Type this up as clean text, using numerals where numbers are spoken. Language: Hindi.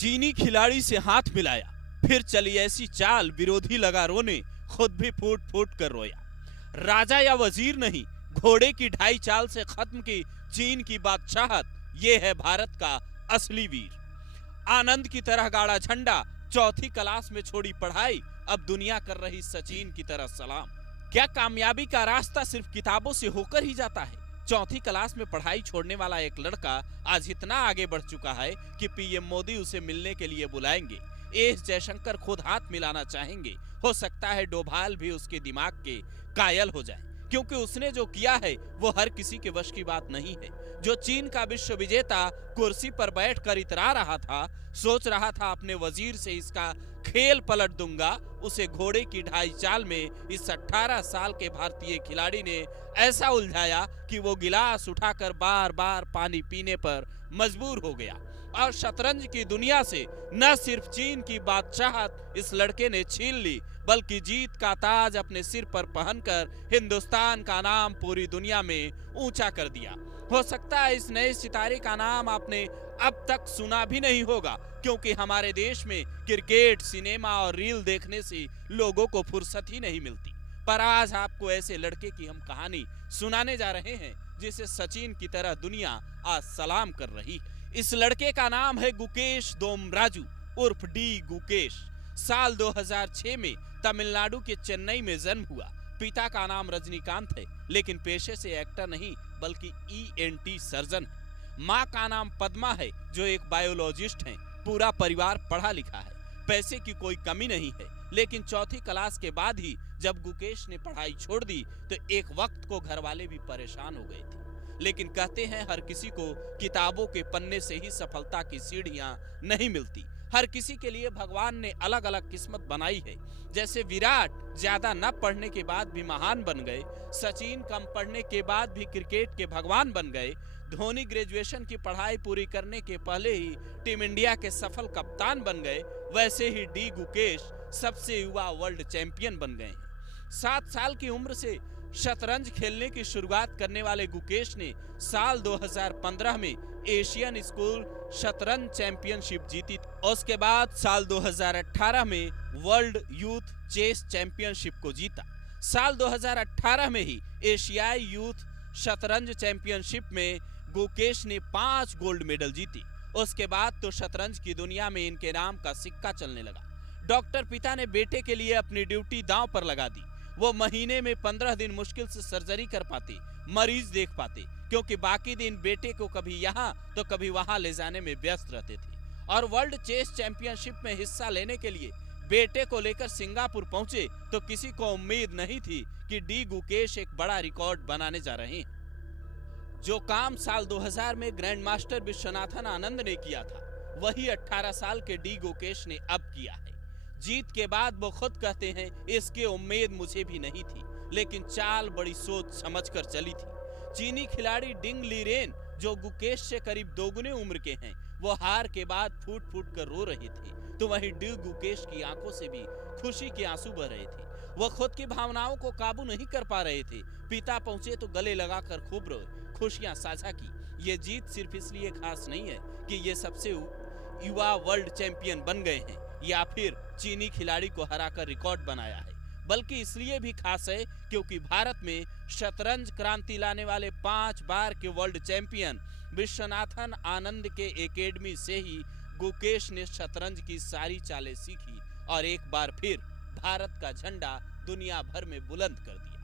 चीनी खिलाड़ी से हाथ मिलाया, फिर चली ऐसी चाल विरोधी लगा रोने, खुद भी फूट फूट कर रोया। राजा या वजीर नहीं, घोड़े की ढाई चाल से खत्म की चीन की बादशाहत, ये है भारत का असली वीर। आनंद की तरह गाड़ा झंडा, चौथी क्लास में छोड़ी पढ़ाई, अब दुनिया कर रही सचिन की तरह सलाम। क्या कामयाबी का रास्ता सिर्फ किताबों से होकर ही जाता है? चौथी क्लास में पढ़ाई छोड़ने वाला एक लड़का आज इतना आगे बढ़ चुका है कि पीएम मोदी उसे मिलने के लिए बुलाएंगे। एस जयशंकर खुद हाथ मिलाना चाहेंगे। हो सकता है डोभाल भी उसके दिमाग के कायल हो जाए, क्योंकि उसने जो किया है वो हर किसी के वश की बात नहीं है। जो चीन का विश्व विजेता कुर्सी पर बैठकर इतरा रहा था, सोच रहा था अपने वजीर से इसका खेल पलट दूंगा, उसे घोड़े की ढाई चाल में इस 18 साल के भारतीय खिलाड़ी ने ऐसा उलझाया कि वो गिलास उठाकर बार बार पानी पीने पर मजबूर हो गया। और शतरंज की दुनिया से न सिर्फ चीन की बादशाहत इस लड़के ने छीन ली, बल्कि जीत का ताज अपने सिर पर पहनकर हिंदुस्तान का नाम पूरी दुनिया में ऊंचा कर दिया। हो सकता है इस नए सितारे का नाम आपने अब तक सुना भी नहीं होगा, क्योंकि हमारे देश में क्रिकेट, सिनेमा और रील देखने से लोगों को फुर्सत ही नहीं मिलती। पर आज आपको ऐसे लड़के की हम कहानी सुनाने जा रहे हैं जिसे सचिन की तरह दुनिया आज सलाम कर रही है। इस लड़के का नाम है गुकेश दोमराजू उर्फ डी गुकेश। साल 2006 में तमिलनाडु के चेन्नई में जन्म हुआ। पिता का नाम रजनीकांत है, लेकिन पेशे से एक्टर नहीं बल्कि ENT सर्जन है। माँ का नाम पद्मा है, जो एक बायोलॉजिस्ट हैं। पूरा परिवार पढ़ा लिखा है, पैसे की कोई कमी नहीं है। लेकिन चौथी क्लास के बाद ही जब गुकेश ने पढ़ाई छोड़ दी तो एक वक्त को घर वाले भी परेशान हो गए थे। लेकिन कहते हैं हर किसी को किताबों के पन्ने से ही सफलता की सीढ़ियां नहीं मिलती। हर किसी के लिए भगवान ने अलग अलग किस्मत बनाई है। जैसे विराट ज्यादा न पढ़ने के बाद भी महान बन गए, सचिन कम पढ़ने के बाद भी क्रिकेट के भगवान बन गए, धोनी ग्रेजुएशन की पढ़ाई पूरी करने के पहले ही टीम इंडिया के सफल कप्तान बन गए, वैसे ही डी गुकेश सबसे युवा वर्ल्ड चैंपियन बन गए हैं। 7 साल की उम्र से शतरंज खेलने की शुरुआत करने वाले गुकेश ने साल 2015 में एशियन स्कूल शतरंज चैंपियनशिप जीती। उसके बाद साल 2018 में वर्ल्ड यूथ चेस चैंपियनशिप को जीता। साल 2018 में ही एशियाई यूथ शतरंज चैंपियनशिप में गुकेश ने 5 गोल्ड मेडल जीती। उसके बाद तो शतरंज की दुनिया में इनके नाम का सिक्का चलने लगा। डॉक्टर पिता ने बेटे के लिए अपनी ड्यूटी दांव पर लगा दी। वो महीने में 15 दिन मुश्किल से सर्जरी कर पाते, मरीज देख पाते, क्योंकि बाकी दिन बेटे को कभी यहाँ तो कभी वहां ले जाने में व्यस्त रहते थे। और वर्ल्ड चेस चैंपियनशिप में हिस्सा लेने के लिए बेटे को लेकर सिंगापुर पहुंचे तो किसी को उम्मीद नहीं थी कि डी गुकेश एक बड़ा रिकॉर्ड बनाने जा रहे हैं। जो काम साल 2000 में ग्रैंड मास्टर विश्वनाथन आनंद ने किया था, वही 18 साल के डी गुकेश ने अब किया है। जीत के बाद वो खुद कहते हैं, इसकी उम्मीद मुझे भी नहीं थी, लेकिन चाल बड़ी सोच समझकर चली थी। चीनी खिलाड़ी डिंग लीरेन, जो गुकेश से करीब दोगुने उम्र के हैं, वो हार के बाद फूट फूट कर रो रहे थे, तो वहीं डी गुकेश की आंखों से भी खुशी के आंसू बह रहे थे। वो खुद की भावनाओं को काबू नहीं कर पा रहे थे। पिता पहुंचे तो गले लगाकर खूब रोए, खुशियां साझा की। ये जीत सिर्फ इसलिए खास नहीं है कि ये सबसे युवा वर्ल्ड चैंपियन बन गए हैं या फिर चीनी खिलाड़ी को हराकर रिकॉर्ड बनाया है, बल्कि इसलिए भी खास है क्योंकि भारत में शतरंज क्रांति लाने वाले 5 बार के वर्ल्ड चैंपियन विश्वनाथन आनंद के एकेडमी से ही गुकेश ने शतरंज की सारी चालें सीखी और एक बार फिर भारत का झंडा दुनिया भर में बुलंद कर दिया।